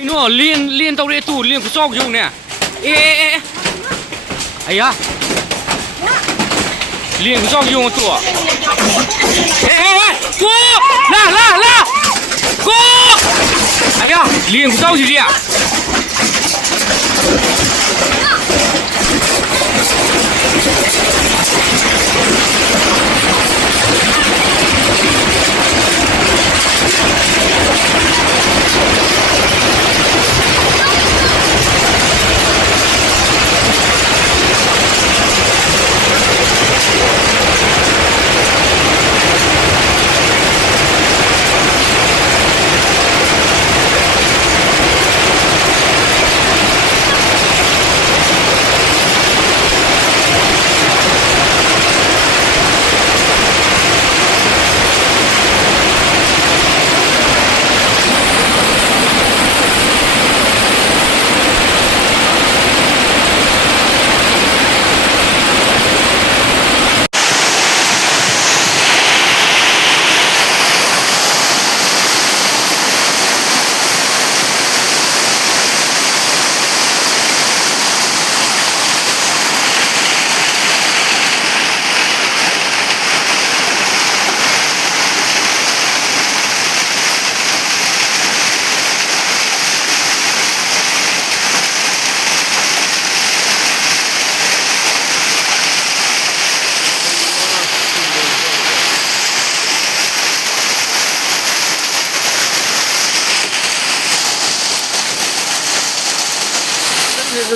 nó liên tàu để tủ liên của sau dùng nè ê ấy à liên của sau dùng tủ ê cô la cô ấy à liên của sau gì à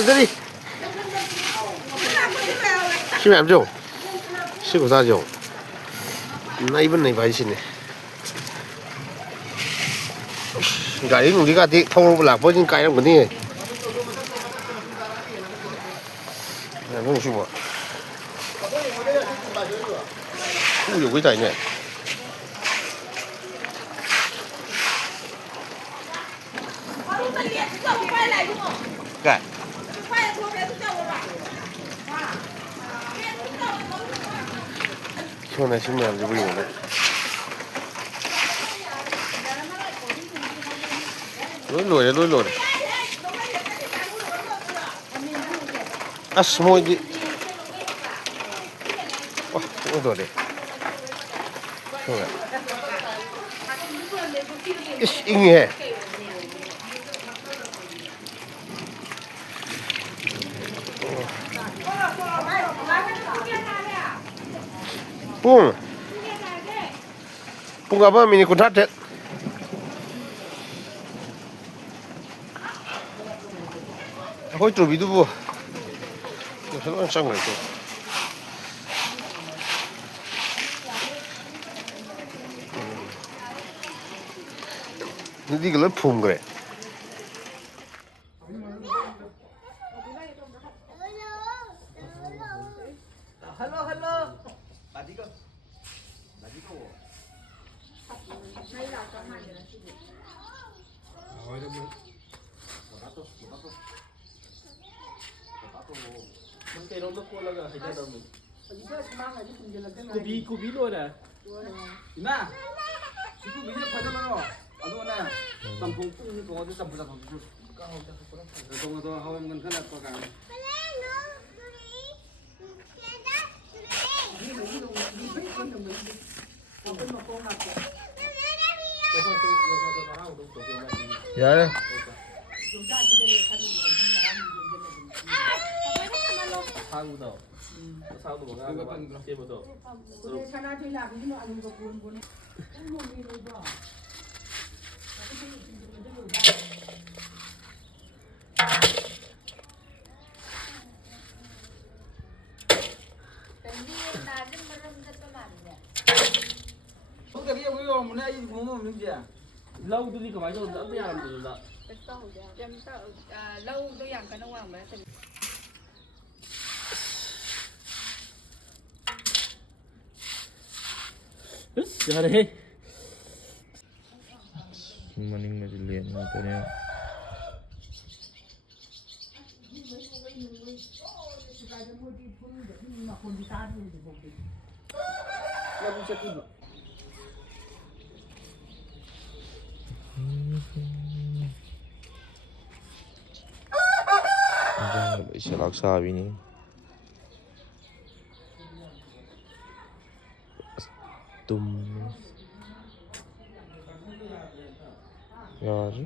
đi xin mẹ 좀 쉬고 사죠 나 이번 내 봐이시네 가리 우리가 디 통으로 불락 버진 까이는 거니 너무 쉬워 여기 다 있네 가 시원해 신기한 게 보이네 롤롤해 아 스모이지 와 롤롤해 시원해 잉해 Pung apa mini kontrak dek? Aku itu bidu bu. Kalau sang itu. Ini kalau pung kere. 고비 로다. 이마. 이거 미리 받아봐요. 아도나. 땀뽕 뿡 거 어디 땀보다 더 주. 동어도 하원근 하나 거 가. 야. 사우도. 사우도 뭐가 깨부터. lâu tôi đi cả máy rồi đã bây giờ làm được rồi lâu tôi làm cái nó hoàng mà 잘해. Morning masih lihat motornya. Nggak bisa tidur. ꯁꯂꯥꯛ ꯁꯥꯕꯤꯅꯤ ꯇꯨꯝ ꯌꯥꯔꯦ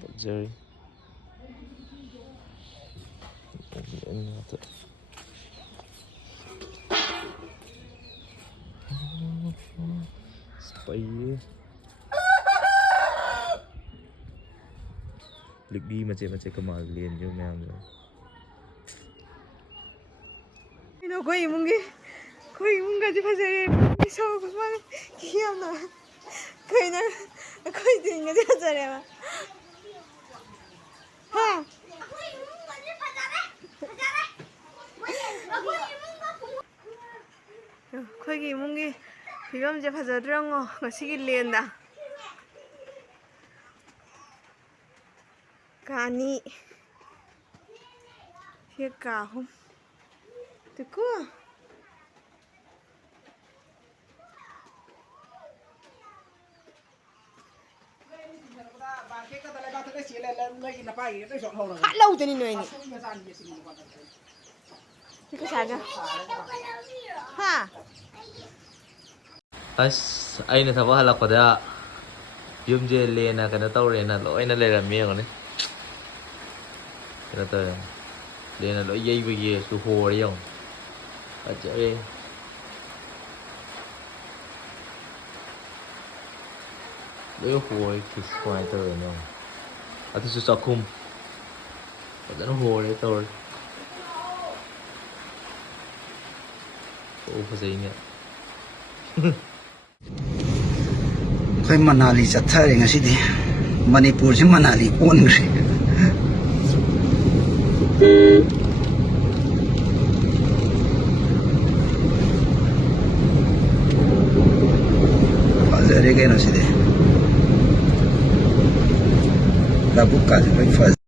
ꯐꯖꯔꯤ Spy Ligdi macam-macam kemalian je memang. Nó quay mông cái gì phải vậy? Sao có mà kia nó quay nó quay gì cái gì vậy mà? Ha? quay gì mông cái 비감 이제 가져 들어간 거 시길리엔다. 가니 히까홈 듣고 lâu cho nên người nhỉ cái sao chứ ha As ay natapos halak pa da. Yung jelly na kanataw rin na lo ay nalerami ako ni. Kanataw. Le na lo yay bigi su ho ri yung. At ay. Lo ho ay kis ko ay to no. At su sakum. At ano ho ri to. Oh pa sa inyo. ค่อยมานาลีจัดท่าเองสิดีมณีปูรจะมานาลีอ้วนสิฟาเซอร์เรกันสิดีลาบุกกาจะไปฟา